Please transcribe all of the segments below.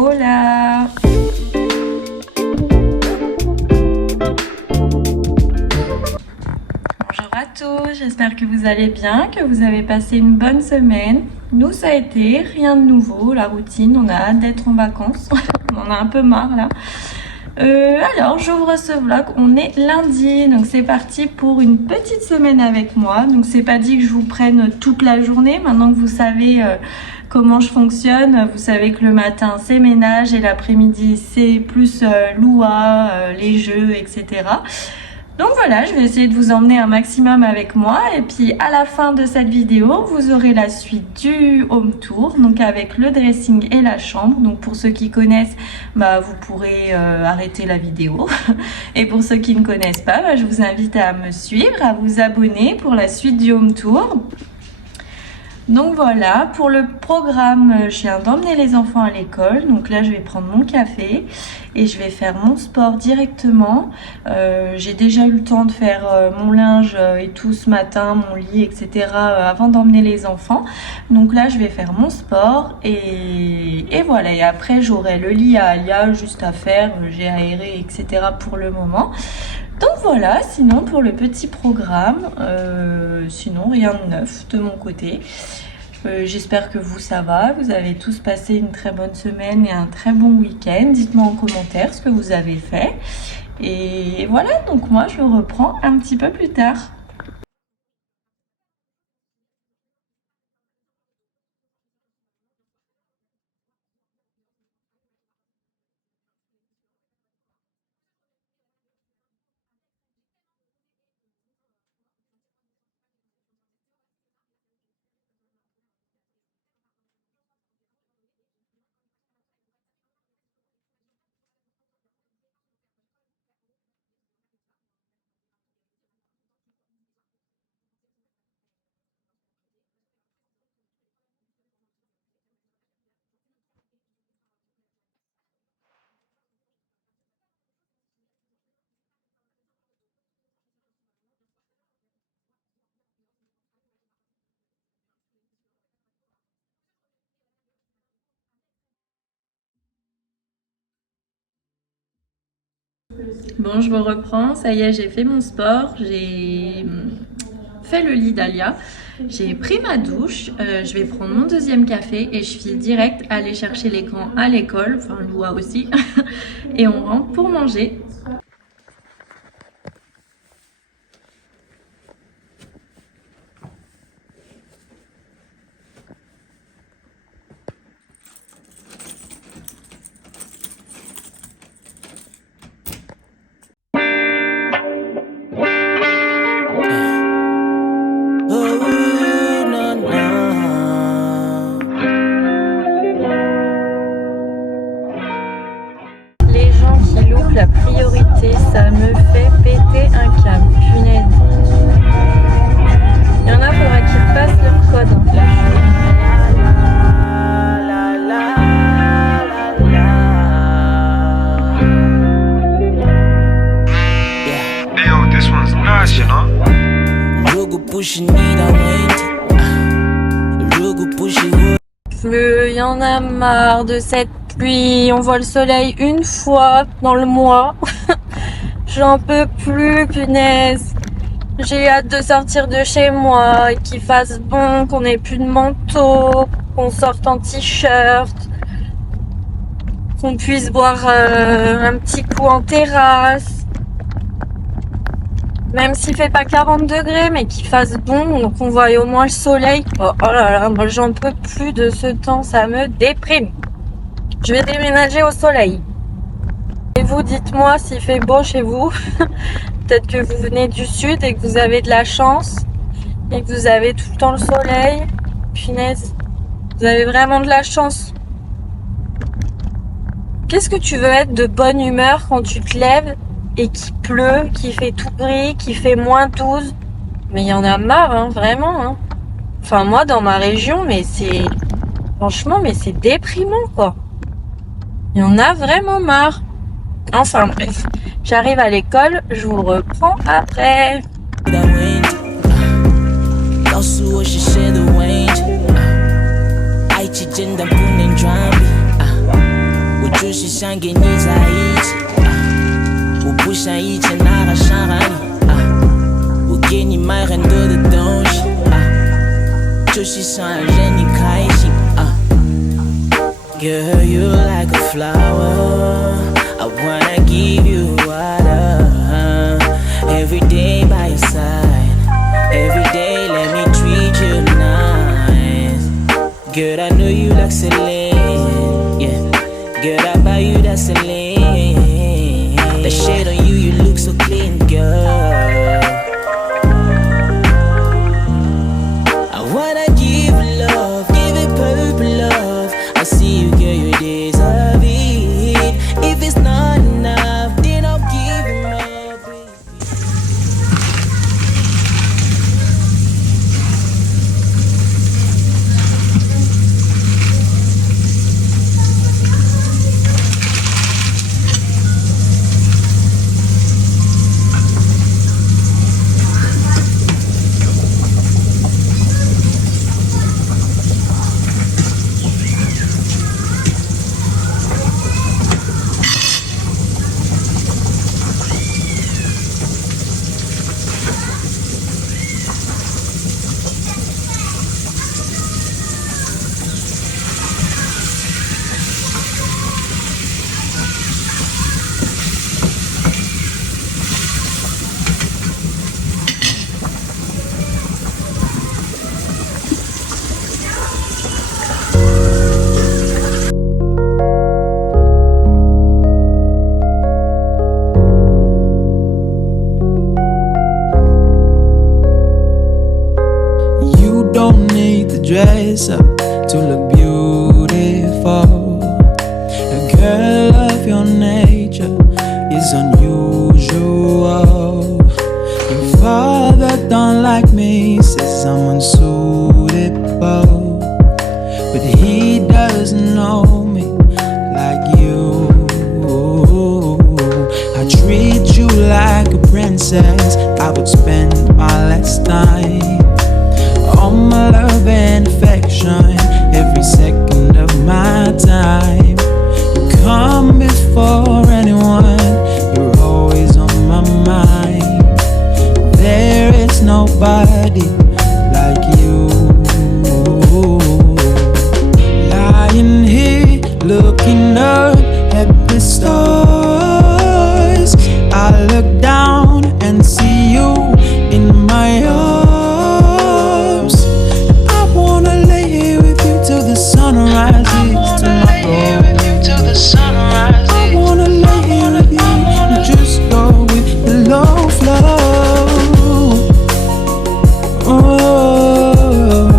Hola! Bonjour à tous, j'espère que vous allez bien, que vous avez passé une bonne semaine. Nous ça a été, rien de nouveau, la routine, on a hâte d'être en vacances, on en a un peu marre là. Alors j'ouvre ce vlog, on est lundi, donc c'est parti pour une petite semaine avec moi. Donc c'est pas dit que je vous prenne toute la journée, maintenant que vous savez comment je fonctionne. Vous savez que le matin c'est ménage et l'après-midi c'est plus loua, les jeux, etc. Donc voilà, je vais essayer de vous emmener un maximum avec moi et puis à la fin de cette vidéo, vous aurez la suite du home tour, donc avec le dressing et la chambre. Donc pour ceux qui connaissent, vous pourrez arrêter la vidéo. Et pour ceux qui ne connaissent pas, je vous invite à me suivre, à vous abonner pour la suite du home tour. Donc voilà, pour le programme, je viens d'emmener les enfants à l'école. Donc là, je vais prendre mon café et je vais faire mon sport directement. J'ai déjà eu le temps de faire mon linge et tout ce matin, mon lit, etc. Avant d'emmener les enfants. Donc là, je vais faire mon sport et voilà. Et après, j'aurai le lit à Alia juste à faire. J'ai aéré, etc. pour le moment. Donc voilà, sinon pour le petit programme, sinon rien de neuf de mon côté. J'espère que vous ça va, vous avez tous passé une très bonne semaine et un très bon week-end. Dites-moi en commentaire ce que vous avez fait. Et voilà, donc moi je reprends un petit peu plus tard. Bon, je me reprends, ça y est, j'ai fait mon sport, j'ai fait le lit d'Alia, j'ai pris ma douche, je vais prendre mon deuxième café et je file direct aller chercher les grands à l'école, enfin Loua aussi, et on rentre pour manger. La priorité, ça me fait péter un câble, punaise. Il y en a, faudra qu'ils repassent leur code. Yo, this one's nice, you know. Il y en a marre de cette pluie, on voit le soleil une fois dans le mois. J'en peux plus, punaise. J'ai hâte de sortir de chez moi, qu'il fasse bon, qu'on ait plus de manteau, qu'on sorte en t-shirt, qu'on puisse boire un petit coup en terrasse. Même s'il fait pas 40 degrés, mais qu'il fasse bon, donc on voit au moins le soleil. Oh là là, moi j'en peux plus de ce temps, ça me déprime. Je vais déménager au soleil. Et vous, dites-moi s'il fait beau chez vous. Peut-être que vous venez du sud et que vous avez de la chance et que vous avez tout le temps le soleil. Punaise, vous avez vraiment de la chance. Qu'est-ce que tu veux être de bonne humeur quand tu te lèves et qu'il pleut, qu'il fait tout gris, qu'il fait -12? Mais il y en a marre, hein, vraiment. Hein. Enfin, moi, dans ma région, mais c'est... Franchement, mais c'est déprimant, quoi. Il y en a vraiment marre. Enfin, bref. J'arrive à l'école, je vous reprends après. shangenyiza ichi ubusha ichi nara sharani ugeni mairendo de donji Joshi shanjeni kaishi Girl, you like a flower I wanna give you water every day by your side. Every day let me treat you nice. Girl, I know you like Celine. Yeah, girl, I buy you that Celine. The shade on you, you look so clean, girl. I wanna give love, give it purple love. I see you, girl, you deserve it. If it's not enough, then I'll give you more, baby. Dress up to look beautiful. A girl of your nature is unusual. Your father don't like me, says I'm unsuitable. But he doesn't know me like you. I treat you like a princess. I would spend my last time all my love and affection, every second of my time. You come before anyone, you're always on my mind. There is nobody like you. Lying here, looking up at the stars, I look down and see you in my arms. Sunrise tomorrow. I wanna lay here with you and just go with the low flow. Oh,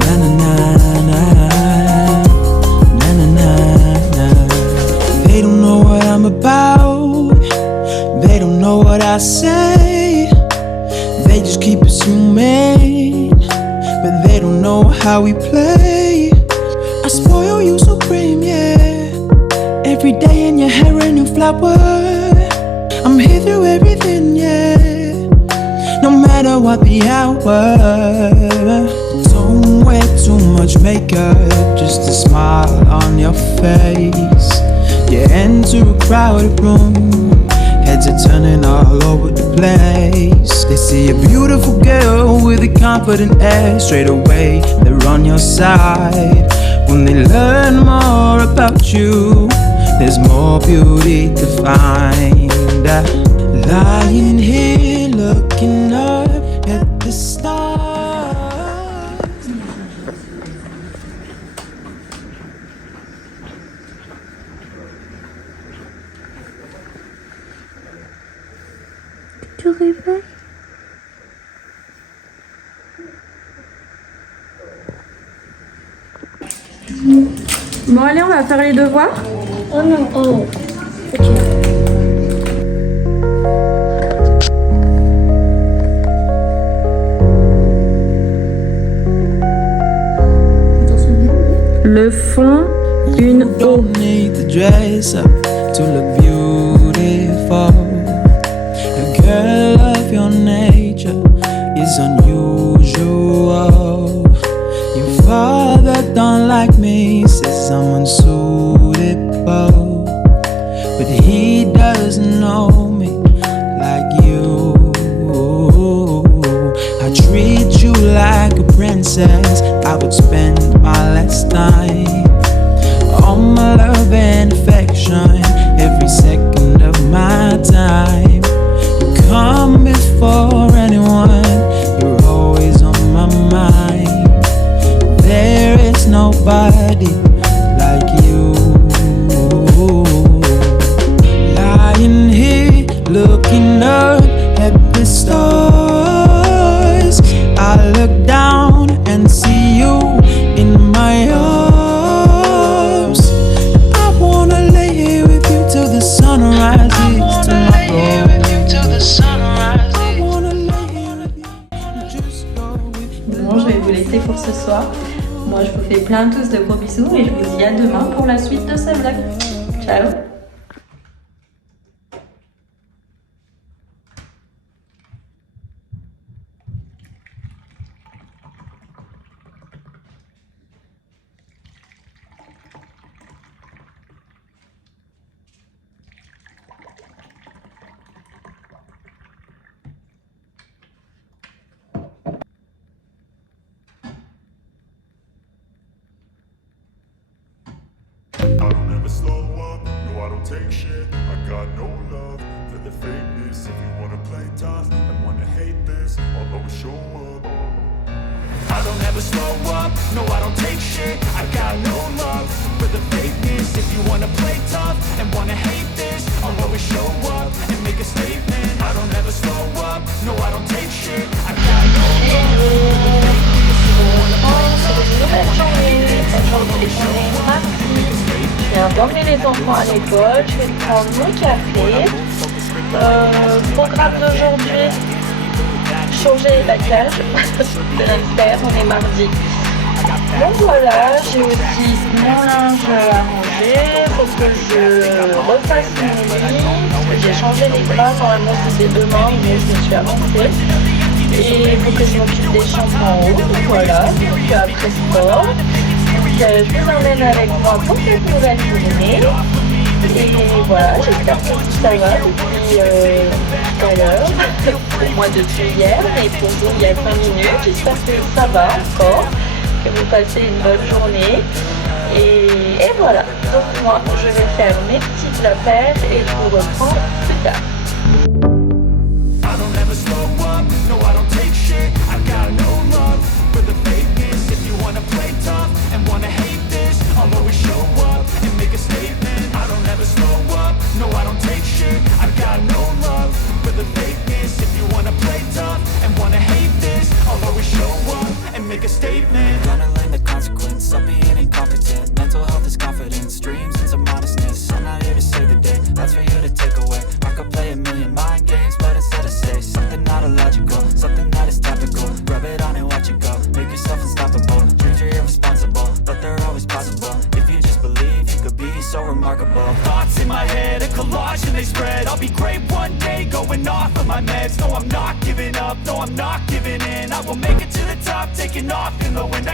na na na na na na na na. They don't know what I'm about. They don't know what I say. They just keep assuming, but they don't know how we play. I spoil you supreme, yeah. Every day in your hair a new flower. I'm here through everything, yeah. No matter what the hour. Don't wear too much makeup, just a smile on your face. You enter a crowded room, heads are turning all over the place. They see a beautiful girl with a confident air. Straight away, they're on your side. When they learn more about you, there's more beauty to find. Lying here, looking up at the stars. Tu réveilles? Bon allez, on va faire les devoirs. Oh non, oh. Ok. Le fond, une eau. Don't need to dress up to look beautiful. A girl of your nature is unusual. Your father don't like me, says I'm unsuitable. But he doesn't know me like you. I treat you like a princess. I would spend my last time, all my love and affection, every second of my time. You come before anyone, you're always on my mind. There is nobody like you. Lying here, looking up at the stars, I look down and see you in my arms. I wanna lay here with you till the sun rises tomorrow. I wanna lay here with you, just go with me. Bon, je vais vous laisser pour ce soir. Moi, je vous fais plein tous de gros bisous et je vous dis à demain pour la suite de ce vlog. Ciao! I don't ever slow up, no I don't take shit. I got no love for the fakeness. If you wanna play tough and wanna hate this, I'll always show up. I don't ever slow up, no I don't take shit. I got no love for the fakeness. If you wanna play tough and wanna hate this, I'll always show up and make a statement. I don't ever slow up, no I don't take shit. I got no love for the fakeness. If you wanna play tough and wanna hate this, I'll always show up and make a statement. Je viens d'emmener les enfants à l'école, je vais prendre mon café. Programme d'aujourd'hui, changer la cage de l'hamster, on est mardi. Donc voilà, j'ai aussi mon linge à ranger, faut que je refasse mon lit, parce que j'ai changé les draps, normalement c'était demain, mais je me suis avancée. Et il faut que je m'occupe des chambres en haut, donc voilà, donc après sport. Je vous emmène avec moi pour cette nouvelle journée. Et voilà, j'espère que tout ça va depuis tout à l'heure. Pour moi depuis hier, et pour vous il y a 5 minutes. J'espère que ça va encore, que vous passez une bonne journée. Et voilà, donc moi je vais faire mes petites affaires et je vous reprends plus tard. I don't ever slow up, no I don't take shit. I got no love for the fakeness. If you wanna play tough and wanna hate this, I'll always show up and make a statement. I don't ever slow up, no I don't take shit. I got no love for the fakeness. If you wanna play tough and wanna hate this, I'll always show up and make a statement. Gonna learn the consequence of being incompetent. Mental health is confidence, dreams and some modestness. I'm not here to save the day, that's for you to take away. I could play a million mind games, but instead I say something not illogical, something that is topical. Rub it on and watch it go, make yourself unstoppable. Dreams are irresponsible, but they're always possible. If you just believe, you could be so remarkable. Thoughts in my head, a collage and they spread. I'll be great one day, going off of my meds. No, I'm not giving up, no, I'm not giving in. I will make it to the top, taking off in the wind.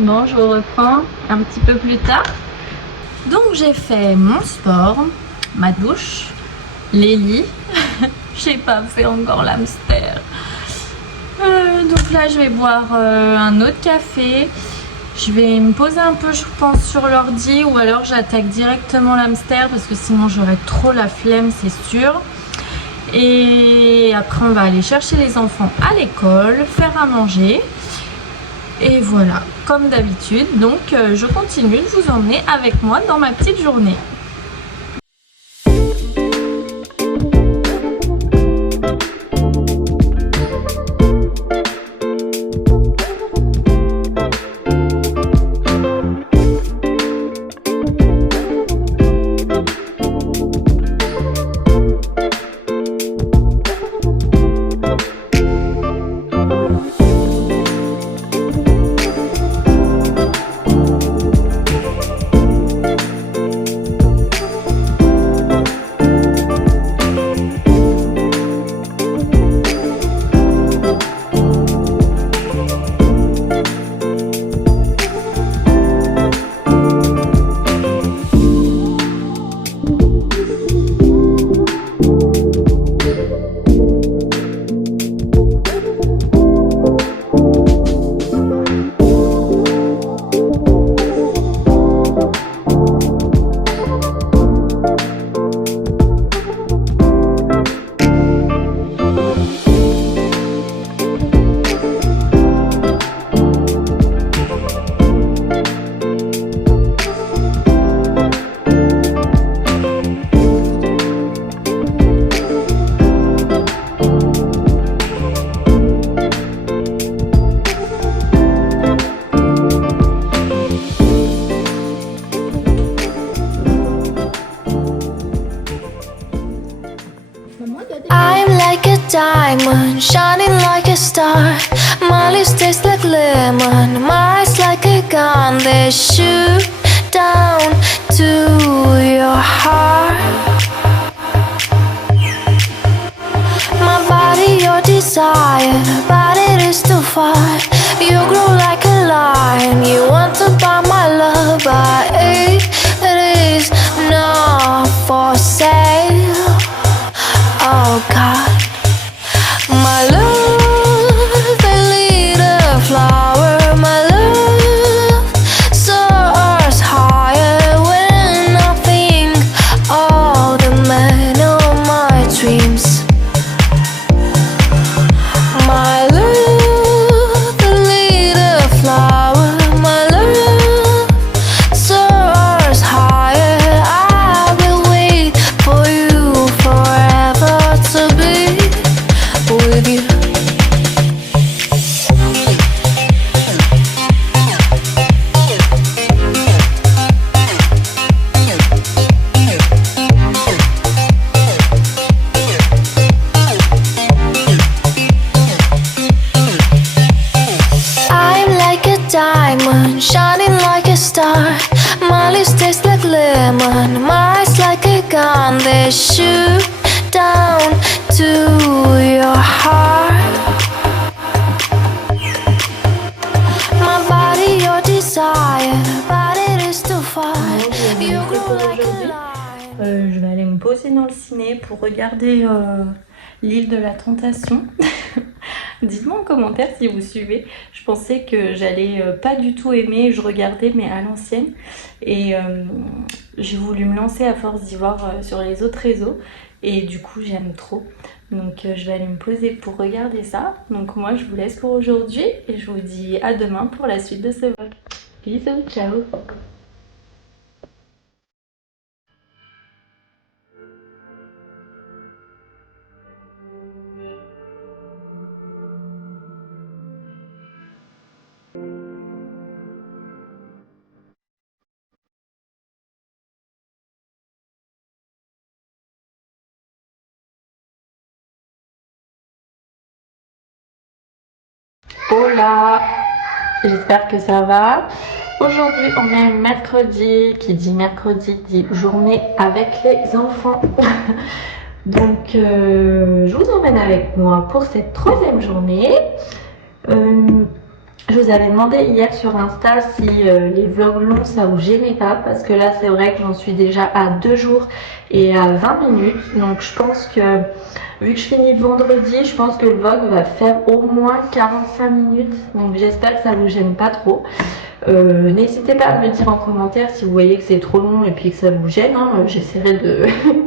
Bon, je vous reprends un petit peu plus tard. Donc j'ai fait mon sport, ma douche, les lits. J'ai pas fait encore l'hamster. Donc là je vais boire un autre café. Je vais me poser un peu, je pense, sur l'ordi, ou alors j'attaque directement l'hamster parce que sinon j'aurais trop la flemme, c'est sûr. Et après on va aller chercher les enfants à l'école, faire à manger. Et voilà, comme d'habitude. Donc je continue de vous emmener avec moi dans ma petite journée. I'm like a diamond, shining like a star. My lips taste like lemon, my eyes like a gun. They shoot down to your heart. My body, your desire, but it is too far. You grow like a lion, you want to buy my love, but it is not for sale. Oh God, my love, the little flower, my love soars higher when I think of the man of my dreams. My love, the little flower, my love soars higher. I will wait for you forever to be with you. I'm like a diamond, shining like a star. My lips taste like lemon, my eyes like a gun. They shoot down to your heart. My body, your desire, but it is too far. You grow like a lion. Je vais aller me poser dans le ciné pour regarder l'île de la Tentation. Dites-moi en commentaire si vous suivez. Je pensais que j'allais pas du tout aimer, je regardais mais à l'ancienne. Et j'ai voulu me lancer à force d'y voir sur les autres réseaux. Et du coup j'aime trop. Donc je vais aller me poser pour regarder ça. Donc moi je vous laisse pour aujourd'hui et je vous dis à demain pour la suite de ce vlog. Bisous, ciao. Hola, j'espère que ça va. Aujourd'hui on est mercredi, qui dit mercredi dit journée avec les enfants. Donc je vous emmène avec moi pour cette troisième journée. Je vous avais demandé hier sur Insta si les vlogs longs ça vous gênait pas, parce que là c'est vrai que j'en suis déjà à 2 jours et à 20 minutes, donc je pense que vu que je finis vendredi, je pense que le vlog va faire au moins 45 minutes, donc j'espère que ça vous gêne pas trop. N'hésitez pas à me dire en commentaire si vous voyez que c'est trop long et puis que ça vous gêne, hein. J'essaierai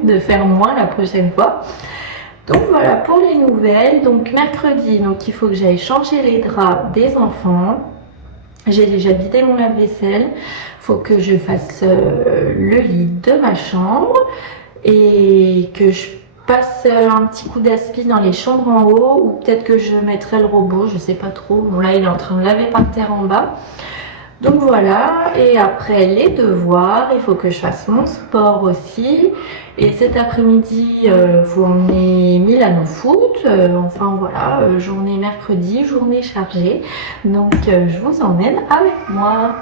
de faire moins la prochaine fois. Donc voilà pour les nouvelles. Donc mercredi, donc il faut que j'aille changer les draps des enfants. J'ai déjà vidé mon lave-vaisselle. Il faut que je fasse le lit de ma chambre et que je passe un petit coup d'aspi dans les chambres en haut, ou peut-être que je mettrai le robot, je sais pas trop. Bon là il est en train de laver par terre en bas. Donc voilà, et après les devoirs, il faut que je fasse mon sport aussi. Et cet après-midi, vous emmenez Milan au foot. Enfin voilà, journée mercredi, journée chargée. Donc je vous emmène avec moi.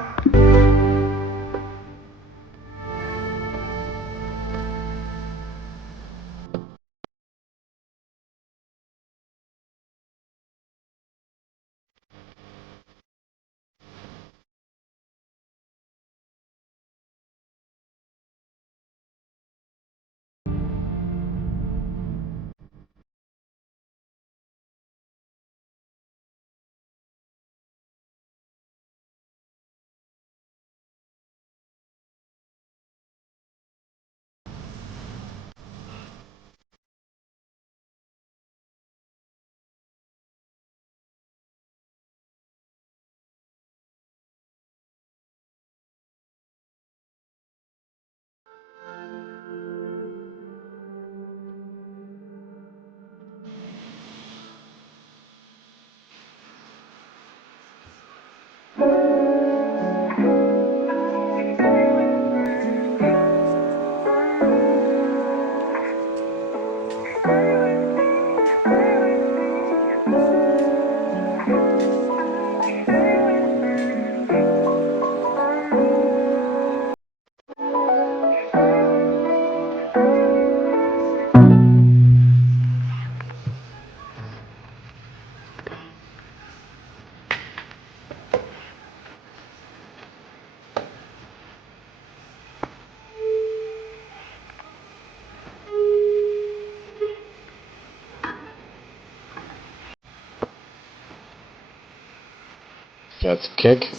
That's kick.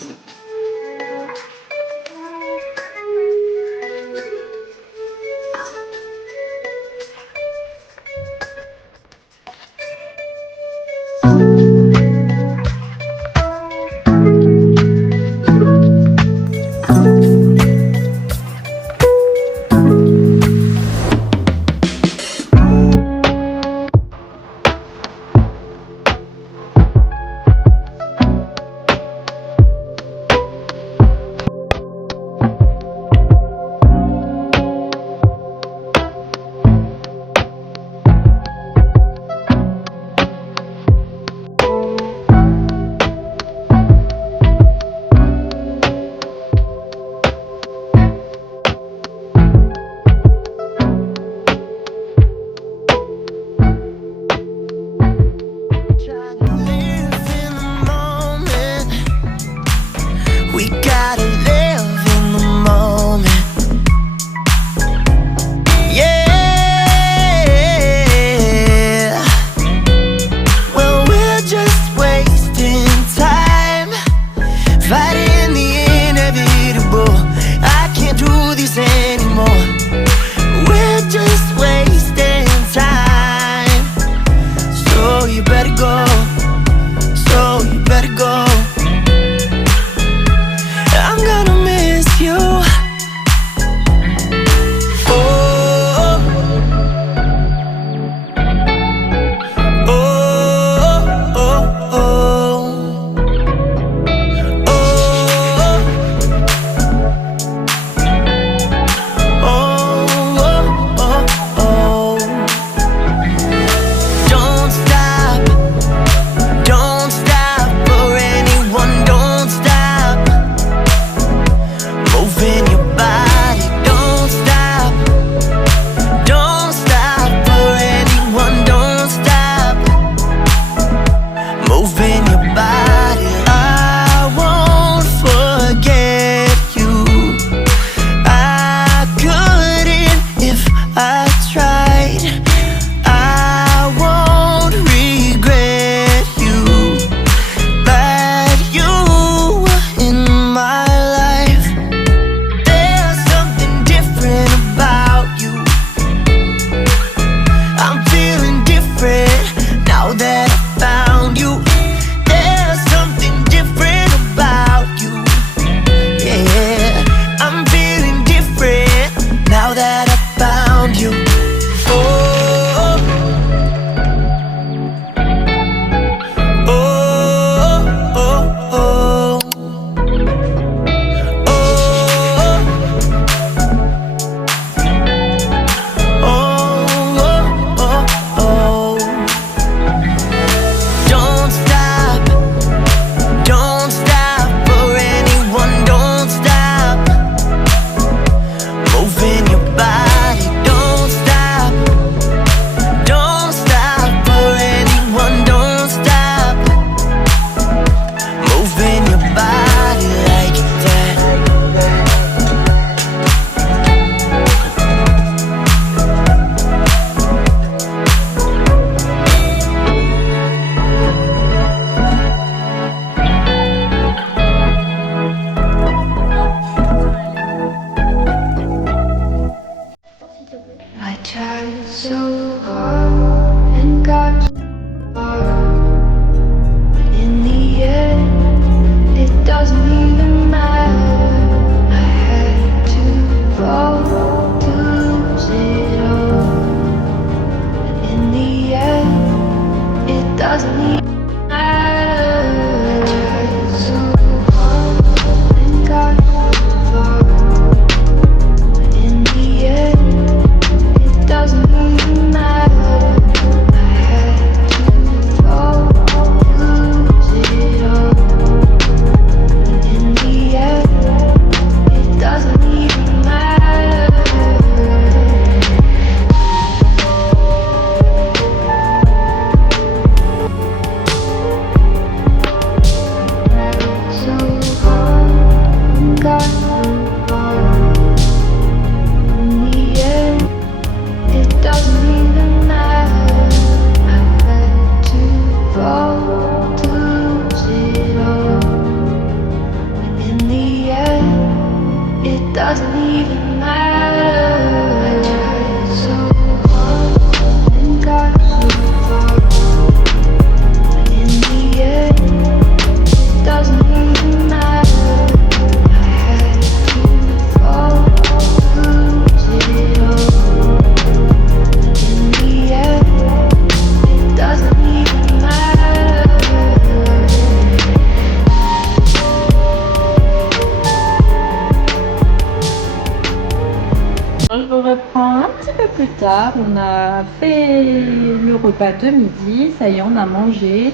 tard, on a fait le repas de midi, ça y est, on a mangé,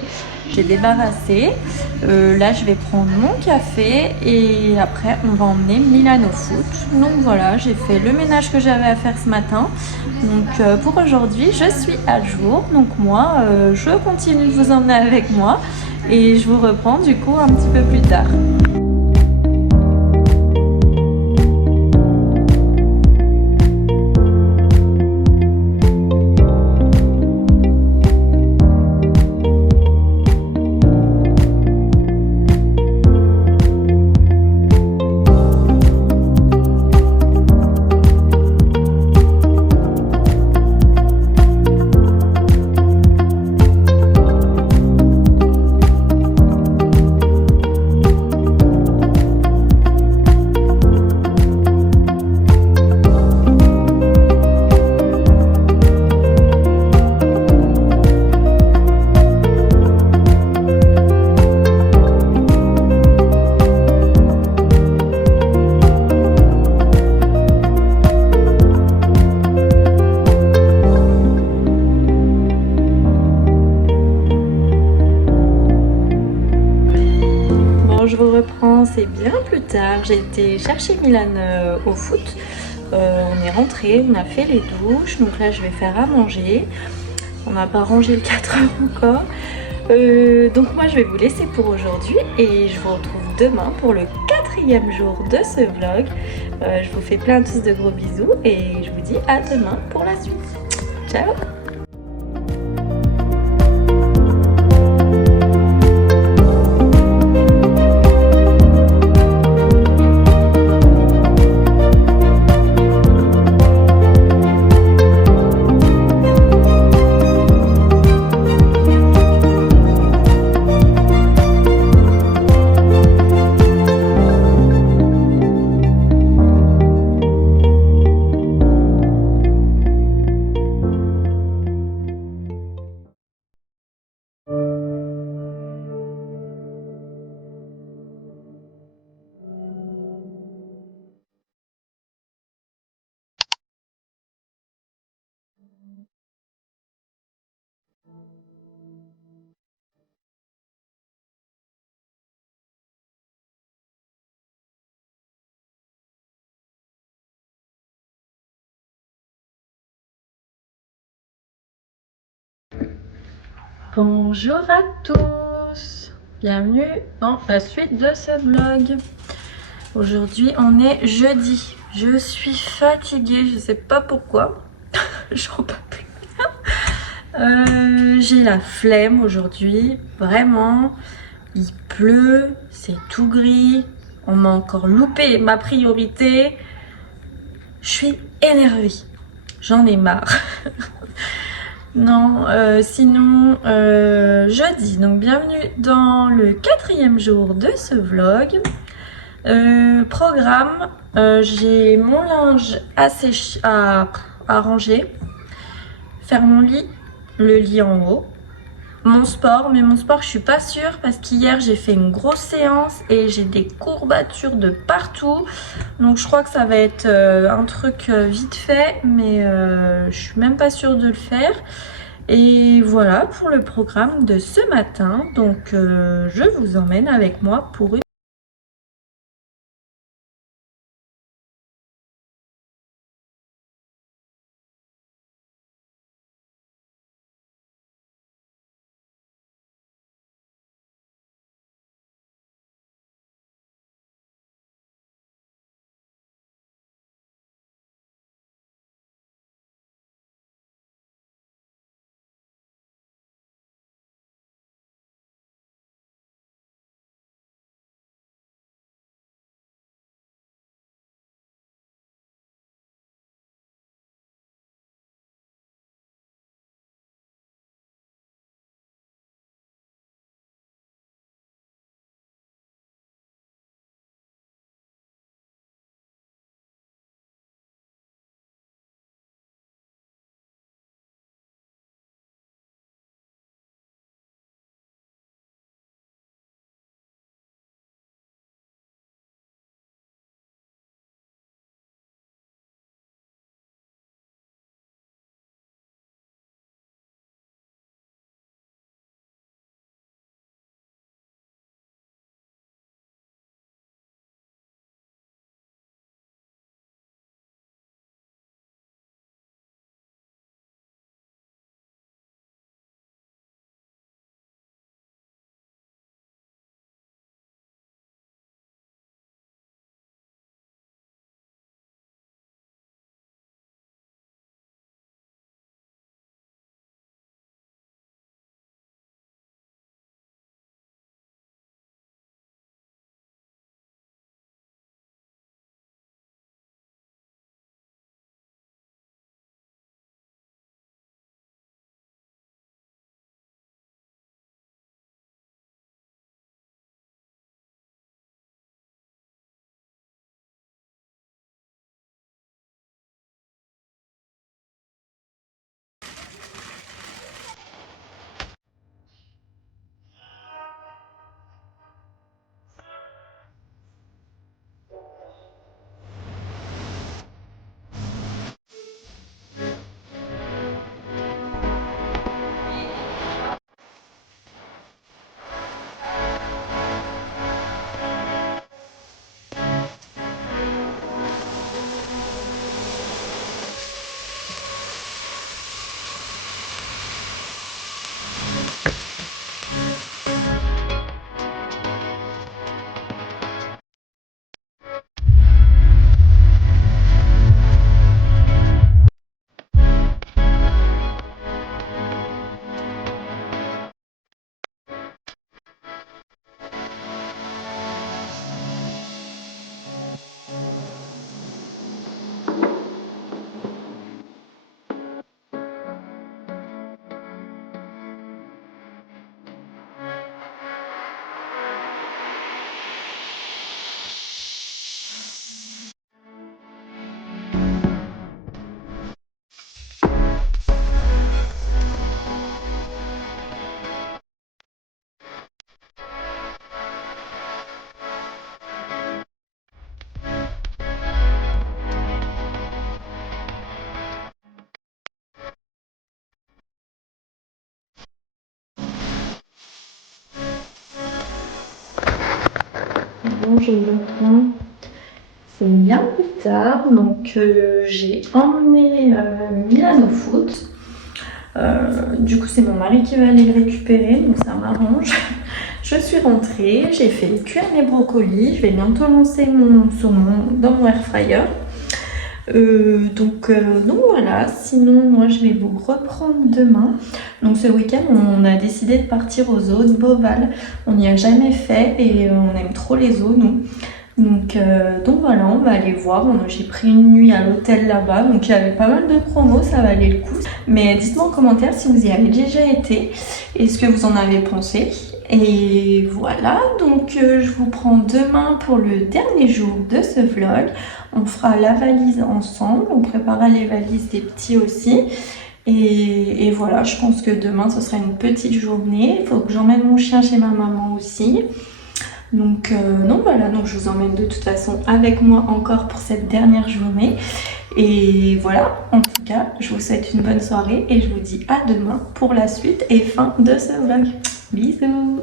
j'ai débarrassé. Là, je vais prendre mon café et après, on va emmener Milan au foot. Donc voilà, j'ai fait le ménage que j'avais à faire ce matin. Donc pour aujourd'hui, je suis à jour. Donc moi, je continue de vous emmener avec moi et je vous reprends du coup un petit peu plus tard. Je vous reprends, c'est bien plus tard. J'ai été chercher Milan au foot. On est rentré, on a fait les douches. Donc là, je vais faire à manger. On n'a pas rangé le 4 heures encore. Donc moi, je vais vous laisser pour aujourd'hui et je vous retrouve demain pour le 4e jour de ce vlog. Je vous fais plein tous de gros bisous et je vous dis à demain pour la suite. Ciao! Bonjour à tous, bienvenue dans la suite de ce vlog. Aujourd'hui on est jeudi, je suis fatiguée, je sais pas pourquoi, j'en peux plus. J'ai la flemme aujourd'hui, vraiment, il pleut, c'est tout gris, on m'a encore loupé ma priorité, je suis énervée, j'en ai marre. Non, sinon jeudi, donc bienvenue dans le 4e jour de ce vlog. Programme, j'ai mon linge à ranger, faire mon lit, le lit en haut, mon sport, mais mon sport je suis pas sûre parce qu'hier j'ai fait une grosse séance et j'ai des courbatures de partout, donc je crois que ça va être un truc vite fait, mais je suis même pas sûre de le faire. Et voilà pour le programme de ce matin, donc je vous emmène avec moi pour une Bon, je le prends. C'est bien plus tard, donc j'ai emmené Milan au foot. Du coup, c'est mon mari qui va aller le récupérer, donc ça m'arrange. Je suis rentrée, j'ai fait cuire mes brocolis. Je vais bientôt lancer mon saumon dans mon air fryer. Donc voilà, sinon moi je vais vous reprendre demain. Donc ce week-end on a décidé de partir aux zoos de Beauval. On n'y a jamais fait et on aime trop les zoos nous. Donc voilà, on va aller voir. J'ai pris une nuit à l'hôtel là-bas, donc il y avait pas mal de promos, ça valait le coup. Mais dites-moi en commentaire si vous y avez déjà été et ce que vous en avez pensé. Et voilà, donc je vous prends demain pour le dernier jour de ce vlog. On fera la valise ensemble, on préparera les valises des petits aussi. Et voilà, je pense que demain ce sera une petite journée. Il faut que j'emmène mon chien chez ma maman aussi. Donc voilà, donc je vous emmène de toute façon avec moi encore pour cette dernière journée. Et voilà, en tout cas, je vous souhaite une bonne soirée et je vous dis à demain pour la suite et fin de ce vlog. Bisous!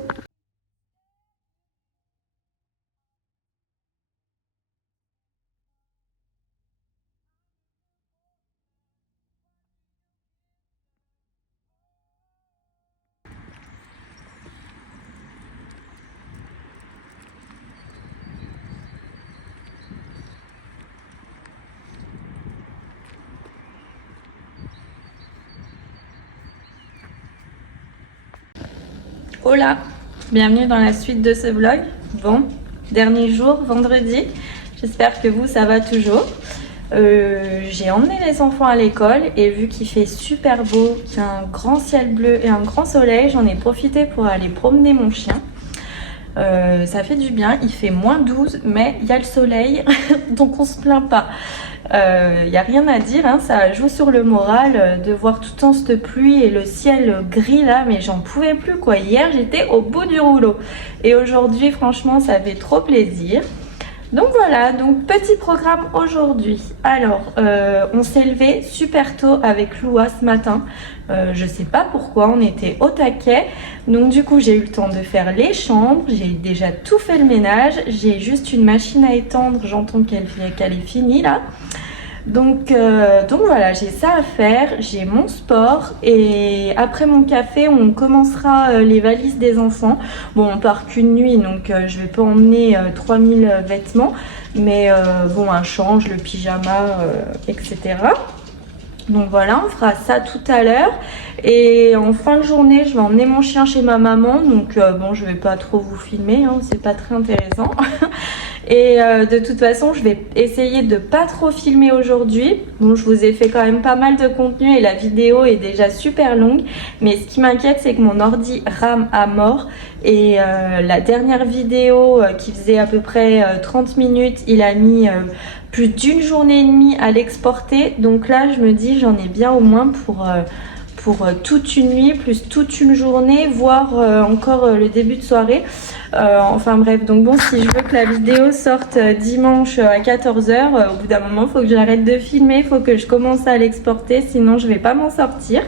Hola, bienvenue dans la suite de ce vlog. Bon, dernier jour, vendredi. J'espère que vous, ça va toujours. J'ai emmené les enfants à l'école et vu qu'il fait super beau, qu'il y a un grand ciel bleu et un grand soleil, j'en ai profité pour aller promener mon chien. Ça fait du bien, il fait -12 mais il y a le soleil donc on se plaint pas. Il n'y a rien à dire, hein, ça joue sur le moral de voir tout le temps cette pluie et le ciel gris là, mais j'en pouvais plus quoi. Hier j'étais au bout du rouleau et aujourd'hui franchement ça fait trop plaisir. Donc voilà, donc petit programme aujourd'hui. Alors on s'est levé super tôt avec Loua ce matin. Je sais pas pourquoi, on était au taquet. Donc du coup j'ai eu le temps de faire les chambres. J'ai déjà tout fait le ménage. J'ai juste une machine à étendre, j'entends qu'elle est finie là. Donc voilà, j'ai ça à faire, j'ai mon sport et après mon café on commencera les valises des enfants. Bon, on part qu'une nuit donc je vais pas emmener 3000 vêtements, mais bon, un change, le pyjama, etc. Donc voilà, on fera ça tout à l'heure. Et en fin de journée, je vais emmener mon chien chez ma maman. Donc bon, je vais pas trop vous filmer, hein, c'est pas très intéressant. Et de toute façon, je vais essayer de pas trop filmer aujourd'hui. Bon, je vous ai fait quand même pas mal de contenu et la vidéo est déjà super longue. Mais ce qui m'inquiète, c'est que mon ordi rame à mort. Et la dernière vidéo qui faisait à peu près 30 minutes, il a mis plus d'une journée et demie à l'exporter. Donc là, je me dis, j'en ai bien au moins pour toute une nuit, plus toute une journée, voire encore le début de soirée. Enfin bref, donc bon, si je veux que la vidéo sorte dimanche à 14 h, au bout d'un moment, il faut que j'arrête de filmer, il faut que je commence à l'exporter, sinon je vais pas m'en sortir.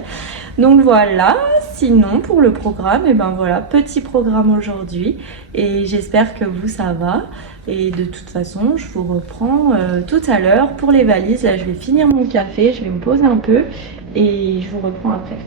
Donc voilà, sinon pour le programme, et ben voilà, petit programme aujourd'hui et j'espère que vous ça va. Et de toute façon, je vous reprends tout à l'heure pour les valises. Là, je vais finir mon café, je vais me poser un peu et je vous reprends après.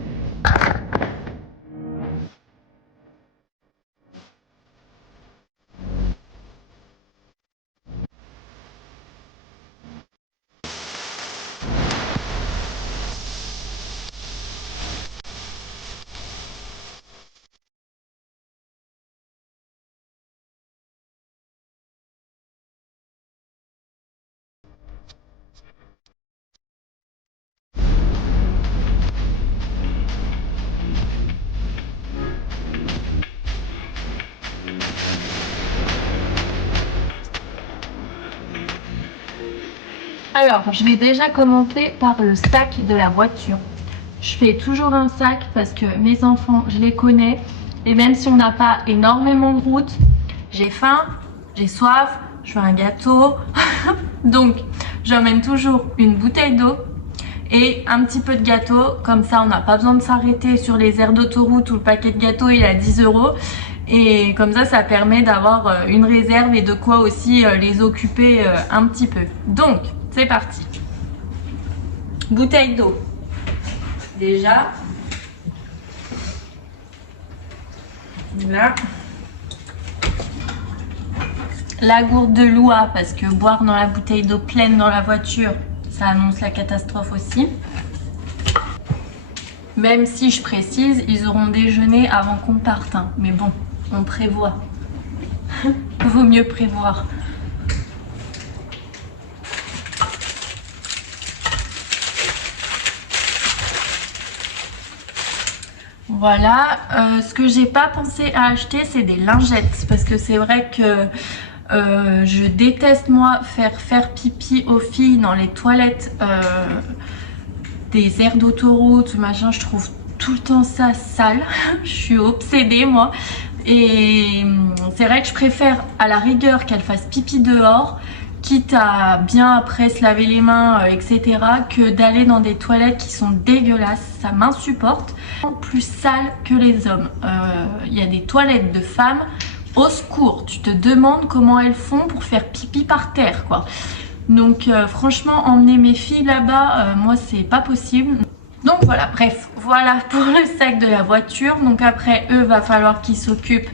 Alors, je vais déjà commencer par le sac de la voiture. Je fais toujours un sac parce que mes enfants, je les connais. Et même si on n'a pas énormément de route, j'ai faim, j'ai soif, je veux un gâteau. Donc, j'emmène toujours une bouteille d'eau et un petit peu de gâteau. Comme ça, on n'a pas besoin de s'arrêter sur les aires d'autoroute où le paquet de gâteaux il est à 10 €. Et comme ça permet d'avoir une réserve et de quoi aussi les occuper un petit peu. Donc, c'est parti. Bouteille d'eau. Déjà. Là. La gourde de Loua, parce que boire dans la bouteille d'eau pleine dans la voiture, ça annonce la catastrophe aussi. Même si je précise, ils auront déjeuné avant qu'on parte. Hein. Mais bon, on prévoit. Vaut mieux prévoir. Voilà, ce que j'ai pas pensé à acheter, c'est des lingettes. Parce que c'est vrai que je déteste moi faire pipi aux filles dans les toilettes des aires d'autoroute, machin, je trouve tout le temps ça sale. Je suis obsédée moi. Et c'est vrai que je préfère à la rigueur qu'elle fasse pipi dehors, quitte à bien après se laver les mains, etc., que d'aller dans des toilettes qui sont dégueulasses. Ça m'insupporte. Plus sales que les hommes. Il y a des toilettes de femmes. Au secours, tu te demandes comment elles font pour faire pipi par terre, quoi. Donc franchement, emmener mes filles là-bas, moi c'est pas possible. Donc voilà, bref, voilà pour le sac de la voiture. Donc après, eux, va falloir qu'ils s'occupent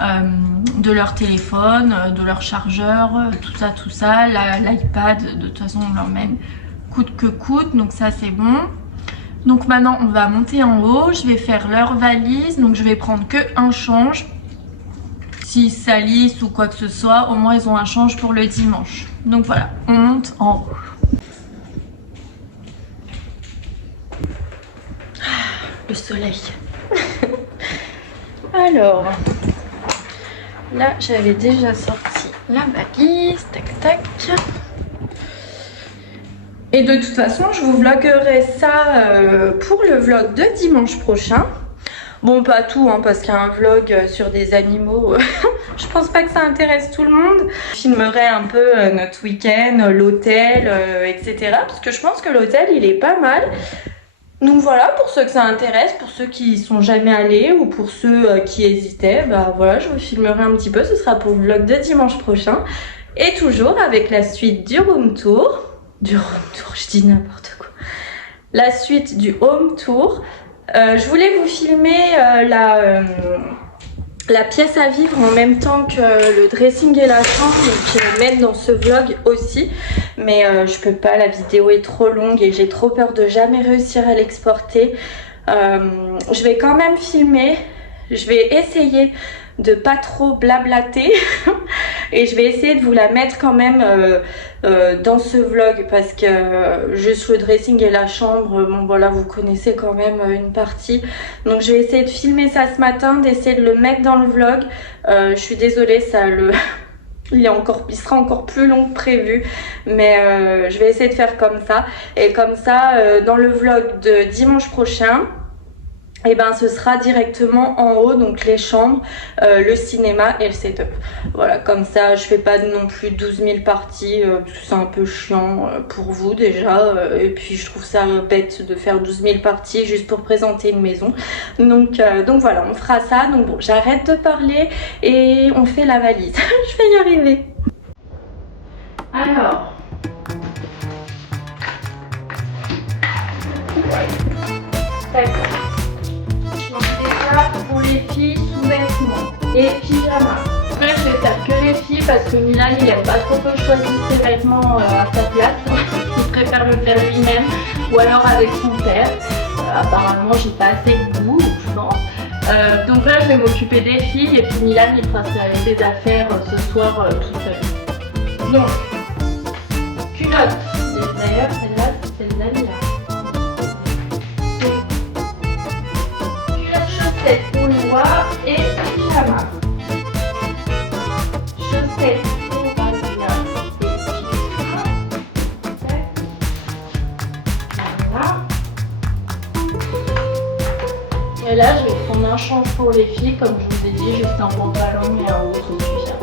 de leur téléphone, de leur chargeur, tout ça, l'iPad, de toute façon on l'emmène coûte que coûte, donc ça c'est bon. Donc maintenant on va monter en haut, je vais faire leur valise, donc je vais prendre que un change. S'ils salissent ou quoi que ce soit, au moins ils ont un change pour le dimanche. Donc voilà, on monte en haut. Le soleil. Alors, là j'avais déjà sorti la valise, tac tac. Et de toute façon, je vous vloguerai ça pour le vlog de dimanche prochain. Bon, pas tout, hein, parce qu'un vlog sur des animaux, je pense pas que ça intéresse tout le monde. Je filmerai un peu notre week-end, l'hôtel, etc. Parce que je pense que l'hôtel, il est pas mal. Donc voilà, pour ceux que ça intéresse, pour ceux qui sont jamais allés ou pour ceux qui hésitaient, bah voilà, je vous filmerai un petit peu. Ce sera pour le vlog de dimanche prochain. Et toujours avec la suite du room tour. Du room tour, je dis n'importe quoi. La suite du home tour. Je voulais vous filmer la pièce à vivre en même temps que le dressing et la chambre, donc mettre dans ce vlog aussi. Mais je peux pas, la vidéo est trop longue et j'ai trop peur de jamais réussir à l'exporter. Je vais quand même filmer, je vais essayer de pas trop blablater et je vais essayer de vous la mettre quand même dans ce vlog parce que juste le dressing et la chambre, bon voilà, vous connaissez quand même une partie. Donc je vais essayer de filmer ça ce matin, d'essayer de le mettre dans le vlog. Je suis désolée, il sera encore plus long que prévu, mais je vais essayer de faire comme ça. Et comme ça, dans le vlog de dimanche prochain, et ben ce sera directement en haut, donc les chambres, le cinéma et le setup. Voilà, comme ça je fais pas non plus 12 000 parties, parce que c'est un peu chiant pour vous déjà, et puis je trouve ça bête de faire 12 000 parties juste pour présenter une maison. Donc voilà, on fera ça. Donc bon, j'arrête de parler et on fait la valise. Je vais y arriver. Alors... D'accord. Pour les filles, sous-vêtements et pyjamas. Après, je vais faire que les filles parce que Milan, il aime pas trop que je choisisse ses vêtements à sa place. Il préfère le faire lui-même ou alors avec son père. Apparemment, j'ai pas assez de goût, je pense. Donc là, je vais m'occuper des filles et puis Milan, il fera ses affaires ce soir tout seul. Donc, culotte. D'ailleurs, celle-là, c'est celle d'Annie. Pour Loua et pyjama. Chaussettes pour Asia et pyjama. Voilà. Et là, je vais prendre un change pour les filles, comme je vous ai dit, juste un pantalon et un haut sous pyjama.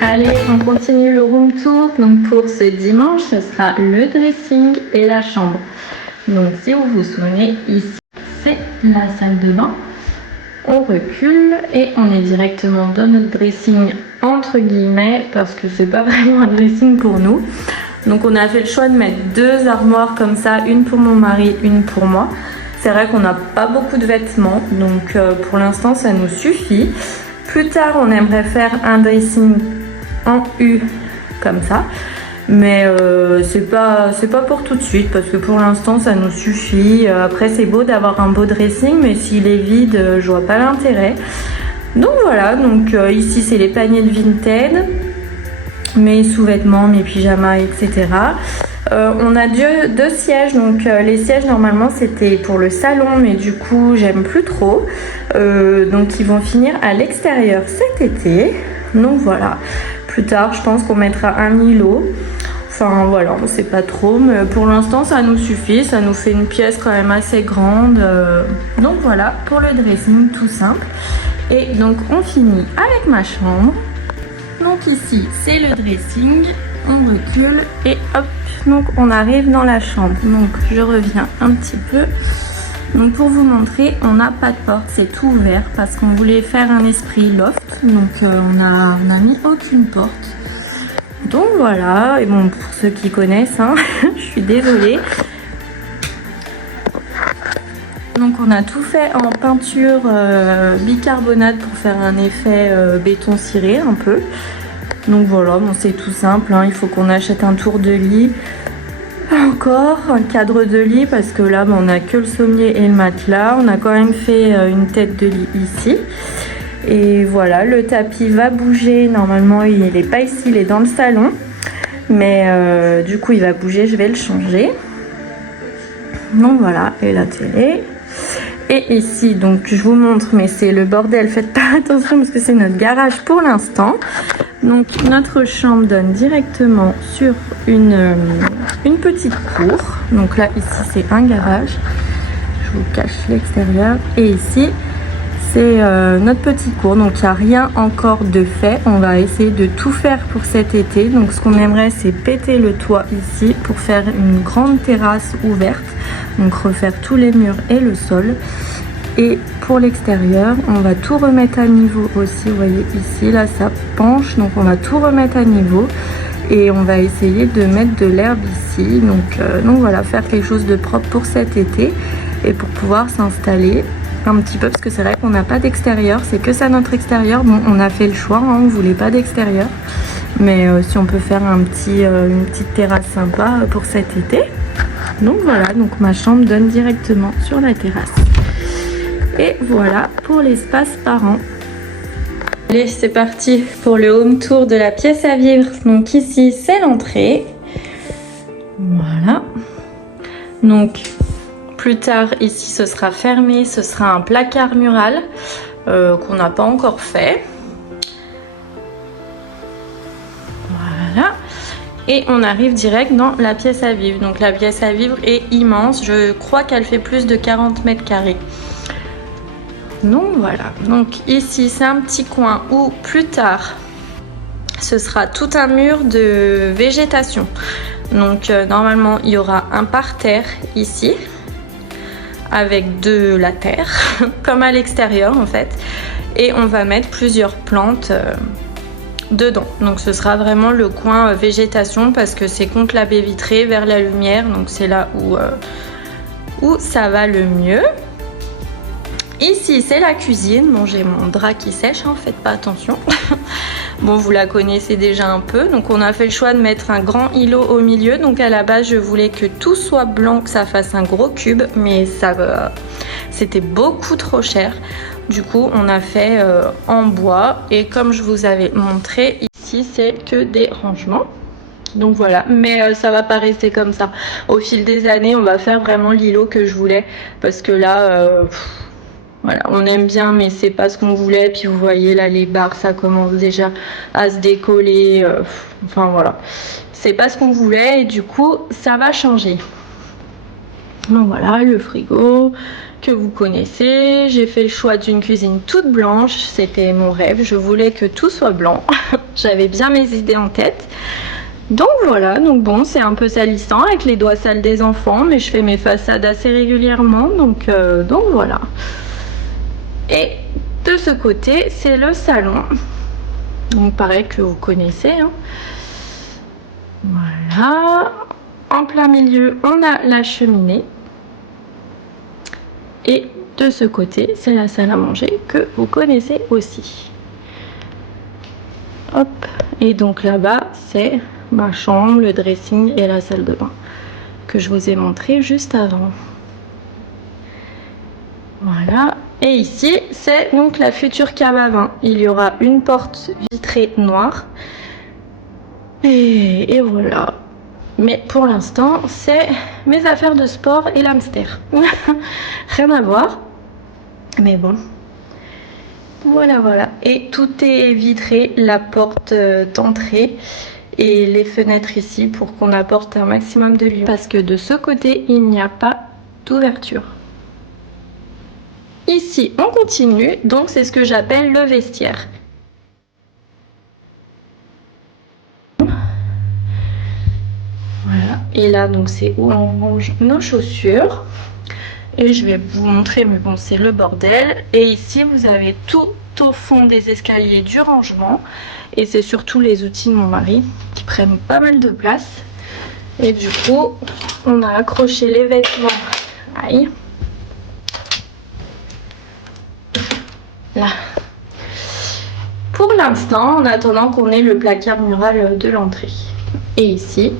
Allez, on continue le room tour. Donc pour ce dimanche, ce sera le dressing et la chambre. Donc si vous vous souvenez, ici c'est la salle de bain. On recule et on est directement dans notre dressing entre guillemets parce que c'est pas vraiment un dressing pour nous. Donc on a fait le choix de mettre 2 armoires comme ça, une pour mon mari, une pour moi. C'est vrai qu'on n'a pas beaucoup de vêtements, donc pour l'instant ça nous suffit. Plus tard on aimerait faire un dressing en U comme ça, mais c'est pas pour tout de suite parce que pour l'instant ça nous suffit. Après c'est beau d'avoir un beau dressing, mais s'il est vide je vois pas l'intérêt. Donc voilà, donc ici c'est les paniers de Vinted, mes sous-vêtements, mes pyjamas, etc. On a 2 sièges, donc les sièges normalement c'était pour le salon, mais du coup j'aime plus trop. Donc ils vont finir à l'extérieur cet été. Donc voilà, plus tard je pense qu'on mettra un îlot. Enfin voilà, on sait pas trop, mais pour l'instant ça nous suffit, ça nous fait une pièce quand même assez grande. Donc voilà pour le dressing tout simple. Et donc on finit avec ma chambre. Donc ici c'est le dressing, on recule et hop, donc on arrive dans la chambre. Donc je reviens un petit peu. Donc pour vous montrer, on n'a pas de porte, c'est tout ouvert parce qu'on voulait faire un esprit loft. Donc on a mis aucune porte. Donc voilà, et bon pour ceux qui connaissent, hein, je suis désolée. Donc on a tout fait en peinture bicarbonate pour faire un effet béton ciré un peu. Donc voilà, bon, c'est tout simple, hein. Il faut qu'on achète un tour de lit, encore un cadre de lit parce que là on a que le sommier et le matelas. On a quand même fait une tête de lit ici. Et voilà, le tapis va bouger, normalement il n'est pas ici, il est dans le salon. Mais du coup il va bouger, je vais le changer. Donc voilà, et la télé. Et ici, donc je vous montre, mais c'est le bordel, faites pas attention parce que c'est notre garage pour l'instant. Donc notre chambre donne directement sur une petite cour. Donc là, ici c'est un garage. Je vous cache l'extérieur. Et ici, c'est notre petite cour. Donc il n'y a rien encore de fait. On va essayer de tout faire pour cet été. Donc ce qu'on aimerait, c'est péter le toit ici pour faire une grande terrasse ouverte. Donc refaire tous les murs et le sol. Et pour l'extérieur, on va tout remettre à niveau aussi. Vous voyez ici, là ça penche. Donc on va tout remettre à niveau. Et on va essayer de mettre de l'herbe ici. Donc voilà, faire quelque chose de propre pour cet été. Et pour pouvoir s'installer un petit peu. Parce que c'est vrai qu'on n'a pas d'extérieur. C'est que ça notre extérieur. Bon, on a fait le choix. Hein, on ne voulait pas d'extérieur. Mais si on peut faire une petite terrasse sympa pour cet été. Donc voilà, donc ma chambre donne directement sur la terrasse. Et voilà pour l'espace parent. Allez, c'est parti pour le home tour de la pièce à vivre. Donc ici, c'est l'entrée. Voilà. Donc plus tard, ici, ce sera fermé. Ce sera un placard mural qu'on n'a pas encore fait. Voilà. Et on arrive direct dans la pièce à vivre. Donc la pièce à vivre est immense. Je crois qu'elle fait plus de 40 mètres carrés. Donc voilà. Donc ici c'est un petit coin où plus tard ce sera tout un mur de végétation. Donc normalement il y aura un parterre ici avec de la terre comme à l'extérieur en fait. Et on va mettre plusieurs plantes dedans. Donc ce sera vraiment le coin végétation parce que c'est contre la baie vitrée vers la lumière. Donc c'est là où ça va le mieux. Ici c'est la cuisine. Bon, j'ai mon drap qui sèche, hein, faites pas attention. Bon, vous la connaissez déjà un peu. Donc on a fait le choix de mettre un grand îlot au milieu. Donc à la base je voulais que tout soit blanc, que ça fasse un gros cube, mais ça c'était beaucoup trop cher. Du coup on a fait en bois. Et comme je vous avais montré, ici c'est que des rangements. Donc voilà, mais ça va pas rester comme ça. Au fil des années on va faire vraiment l'îlot que je voulais. Parce que là... voilà, on aime bien, mais c'est pas ce qu'on voulait. Puis vous voyez là, les barres, ça commence déjà à se décoller. Enfin voilà, c'est pas ce qu'on voulait et du coup, ça va changer. Donc voilà, le frigo que vous connaissez. J'ai fait le choix d'une cuisine toute blanche, c'était mon rêve, je voulais que tout soit blanc. J'avais bien mes idées en tête. Donc voilà, donc bon, c'est un peu salissant avec les doigts sales des enfants, mais je fais mes façades assez régulièrement, donc voilà. Et de ce côté, c'est le salon. Donc pareil que vous connaissez, hein. Voilà. En plein milieu, on a la cheminée. Et de ce côté, c'est la salle à manger que vous connaissez aussi. Hop. Et donc là-bas, c'est ma chambre, le dressing et la salle de bain que je vous ai montré juste avant. Voilà. Et ici, c'est donc la future cave à vin. Il y aura une porte vitrée noire. Et voilà. Mais pour l'instant, c'est mes affaires de sport et l'hamster. Rien à voir. Mais bon. Voilà, voilà. Et tout est vitré, la porte d'entrée et les fenêtres ici pour qu'on apporte un maximum de lumière. Parce que de ce côté, il n'y a pas d'ouverture. Ici, on continue. Donc, c'est ce que j'appelle le vestiaire. Voilà, et là donc c'est où on range nos chaussures et je vais vous montrer, mais bon c'est le bordel. Et ici vous avez tout au fond des escaliers du rangement et c'est surtout les outils de mon mari qui prennent pas mal de place. Et du coup on a accroché les vêtements, aïe, là pour l'instant en attendant qu'on ait le placard mural de l'entrée. Et ici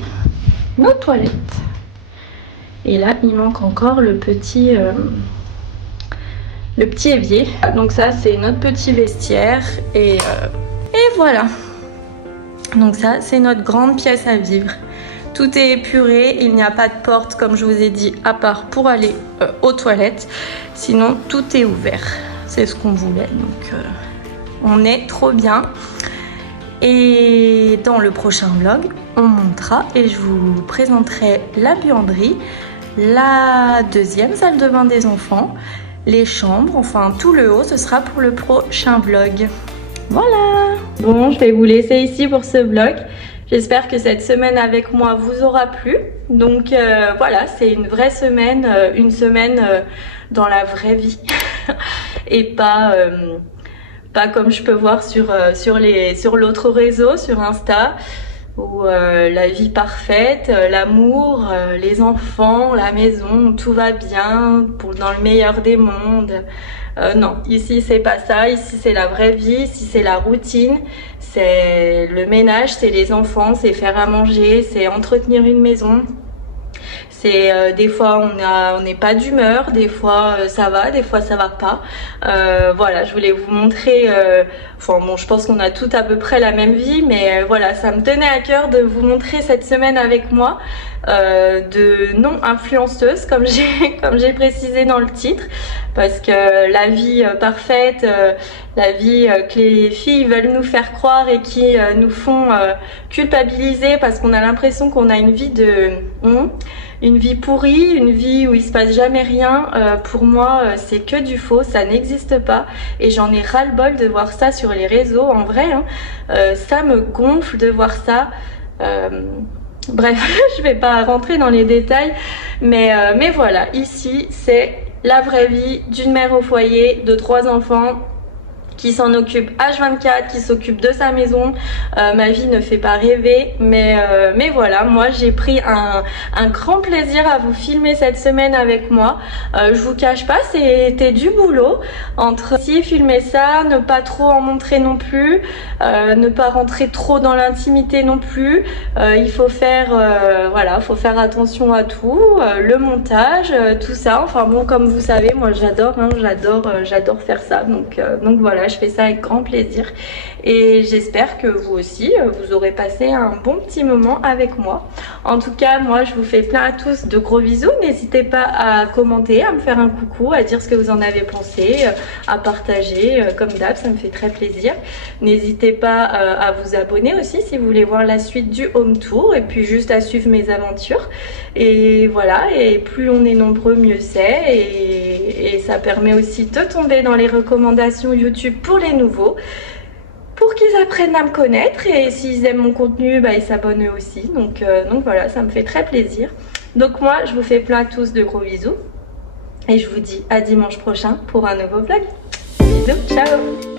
nos toilettes. Et là, il manque encore le petit évier. Donc ça, c'est notre petit vestiaire. Et voilà. Donc ça, c'est notre grande pièce à vivre. Tout est épuré. Il n'y a pas de porte, comme je vous ai dit, à part pour aller aux toilettes. Sinon, tout est ouvert. C'est ce qu'on voulait. Donc, on est trop bien. Et dans le prochain vlog, on montera et je vous présenterai la buanderie, la deuxième salle de bain des enfants, les chambres, enfin tout le haut, ce sera pour le prochain vlog. Voilà. Bon, je vais vous laisser ici pour ce vlog. J'espère que cette semaine avec moi vous aura plu. Donc voilà, c'est une vraie semaine, une semaine dans la vraie vie et pas comme je peux voir sur l'autre réseau, sur Insta, où la vie parfaite, l'amour, les enfants, la maison, tout va bien, dans le meilleur des mondes. Non, ici c'est pas ça, ici c'est la vraie vie, ici c'est la routine, c'est le ménage, c'est les enfants, c'est faire à manger, c'est entretenir une maison. C'est des fois on n'est pas d'humeur, des fois ça va, des fois ça va pas. Voilà, je voulais vous montrer. Enfin bon, je pense qu'on a toutes à peu près la même vie, mais voilà, ça me tenait à cœur de vous montrer cette semaine avec moi de non influenceuse, comme j'ai précisé dans le titre, parce que la vie parfaite, la vie que les filles veulent nous faire croire et qui nous font culpabiliser parce qu'on a l'impression qu'on a une vie une vie pourrie, une vie où il se passe jamais rien. Pour moi, c'est que du faux, ça n'existe pas. Et j'en ai ras-le-bol de voir ça sur les réseaux, en vrai. Hein. Ça me gonfle de voir ça. Bref, je vais pas rentrer dans les détails. Mais voilà, ici, c'est la vraie vie d'une mère au foyer de 3 enfants qui s'en occupe H24, qui s'occupe de sa maison. Ma vie ne fait pas rêver, mais voilà, moi j'ai pris un grand plaisir à vous filmer cette semaine avec moi. Je vous cache pas, c'était du boulot entre ici filmer ça, ne pas trop en montrer non plus, ne pas rentrer trop dans l'intimité non plus. Il faut faire voilà, faut faire attention à tout, le montage, tout ça. Enfin bon, comme vous savez, moi j'adore, hein, j'adore faire ça. Donc voilà. voilà, je fais ça avec grand plaisir et j'espère que vous aussi vous aurez passé un bon petit moment avec moi. En tout cas, moi je vous fais plein à tous de gros bisous. N'hésitez pas à commenter, à me faire un coucou, à dire ce que vous en avez pensé, à partager comme d'hab, ça me fait très plaisir. N'hésitez pas à vous abonner aussi si vous voulez voir la suite du home tour et puis juste à suivre mes aventures. Et voilà, et plus on est nombreux, mieux c'est, et ça permet aussi de tomber dans les recommandations YouTube pour les nouveaux, pour qu'ils apprennent à me connaître, et s'ils aiment mon contenu, bah, ils s'abonnent eux aussi. Donc voilà, ça me fait très plaisir. Donc moi, je vous fais plein à tous de gros bisous, et je vous dis à dimanche prochain pour un nouveau vlog. Bisous, ciao!